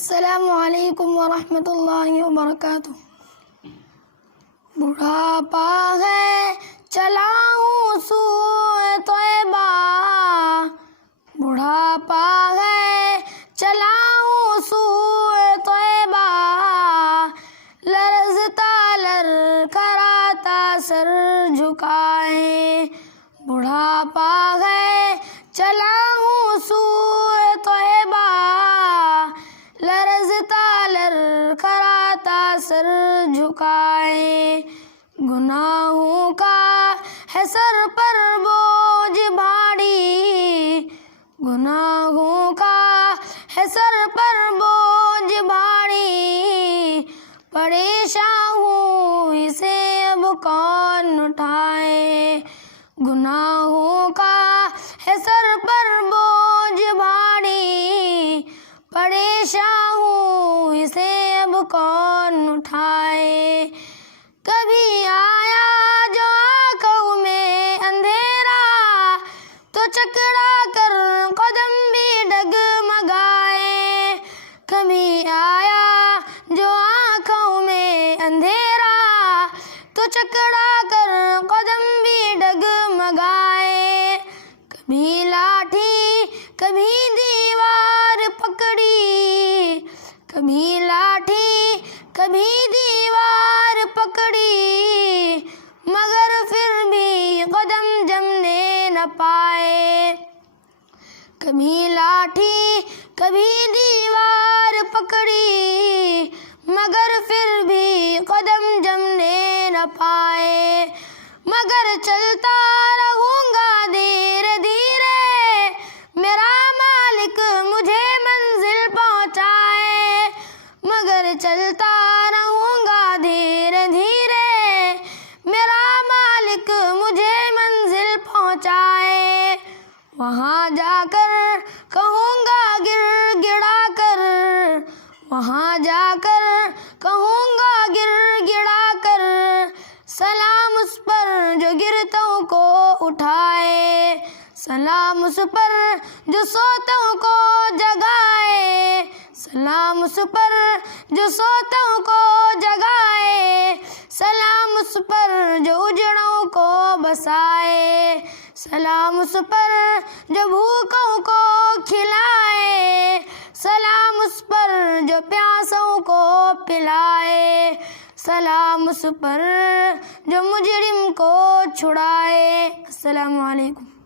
السلام علیکم ورحمۃ اللہ وبرکاتہ۔ بڑھاپا ہے چلا ہوں سوئے طیبہ، بڑھاپا ہے چلا ہوں سوئے طیبہ، لرزتا لرکھراتا سر جھکائے، بڑھاپا ہے چلا ہوں سوئے طیبہ، لرزتا لرکھراتا سر جھکائے، گناہوں کا ہے سر پر بوجھ بھاری، گناہوں کا ہے سر پر بوجھ بھاری، پریشان ہوں اسے اب کون اٹھائے، گناہوں کا ہے سر پر بوجھ بھاری، پریشان ہوں اسے اب کون اٹھائے، کبھی آیا جو آنکھوں میں اندھیرا تو چکرا کر قدم بھی ڈگمگائے، کبھی آیا جو آنکھوں میں اندھیرا تو چکرا کر قدم بھی ڈگمگائے، کبھی لاٹھی کبھی دیوار پکڑی، کبھی لاٹھی کبھی دیوار پکڑی، مگر پھر بھی قدم جمنے نہ پائے، کبھی لاٹھی کبھی دیوار پکڑی، مگر پھر بھی قدم جمنے نہ پائے، مگر چلتا رہوں گا دھیرے دھیرے، میرا مالک مجھے منزل پہنچائے، مگر چلتا رہوں گا دھیرے دھیرے، میرا مالک مجھے منزل پہنچائے، وہاں جا کر کہوں گا گر گڑا کر، وہاں جا کر کہوں گا گر گڑا کر، سلام اس پر جو گرتوں کو اٹھائے، سلام اس پر جو سوتوں کو جگائے، سلام اس پر جو سوتوں کو جگائے، سلام اس پر جو اجڑوں کو بسائے، سلام اس پر جو بھوکوں کو کھلائے، سلام اس پر جو پیاسوں کو پلائے، سلام اس پر جو مجرم کو چھڑائے۔ السلام علیکم۔